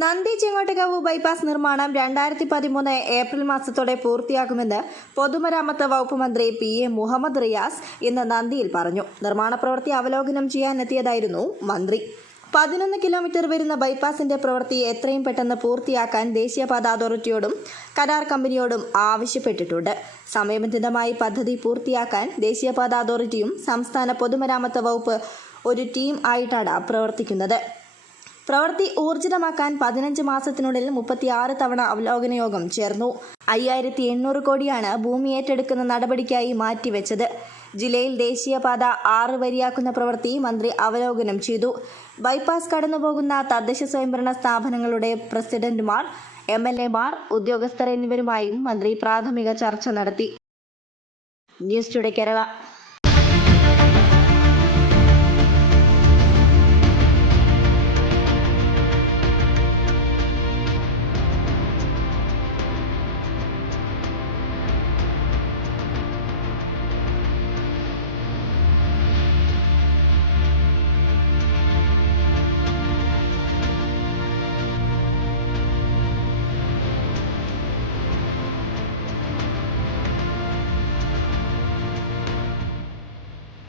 നന്ദി ചെങ്ങോട്ടുകാവ് ബൈപ്പാസ് നിർമ്മാണം 2013 ഏപ്രിൽ മാസത്തോടെ പൂർത്തിയാക്കുമെന്ന് പൊതുമരാമത്ത് വകുപ്പ് മന്ത്രി PM മുഹമ്മദ് റിയാസ് ഇന്ന് നന്ദിയിൽ പറഞ്ഞു. നിർമ്മാണ പ്രവൃത്തി അവലോകനം ചെയ്യാനെത്തിയതായിരുന്നു മന്ത്രി. 11 കിലോമീറ്റർ വരുന്ന ബൈപ്പാസിന്റെ പ്രവൃത്തി എത്രയും പെട്ടെന്ന് പൂർത്തിയാക്കാൻ ദേശീയപാത അതോറിറ്റിയോടും കരാർ കമ്പനിയോടും ആവശ്യപ്പെട്ടിട്ടുണ്ട്. സമയബന്ധിതമായി പദ്ധതി പൂർത്തിയാക്കാൻ ദേശീയപാത അതോറിറ്റിയും സംസ്ഥാന പൊതുമരാമത്ത് വകുപ്പ് ഒരു ടീം ആയിട്ടാണ് പ്രവർത്തിക്കുന്നത്. പ്രവൃത്തി ഊർജിതമാക്കാൻ 15 മാസത്തിനുള്ളിൽ 36 തവണ അവലോകന യോഗം ചേർന്നു. 5800 കോടിയാണ് ഭൂമി ഏറ്റെടുക്കുന്ന നടപടിക്കായി മാറ്റിവെച്ചത്. ജില്ലയിൽ ദേശീയപാത 6 വരിയാക്കുന്ന പ്രവൃത്തി മന്ത്രി അവലോകനം ചെയ്തു. ബൈപ്പാസ് കടന്നുപോകുന്ന തദ്ദേശ സ്വയംഭരണ സ്ഥാപനങ്ങളുടെ പ്രസിഡന്റുമാർ, MLAമാർ, ഉദ്യോഗസ്ഥർ എന്നിവരുമായും മന്ത്രി പ്രാഥമിക ചർച്ച നടത്തി. News today Kerala.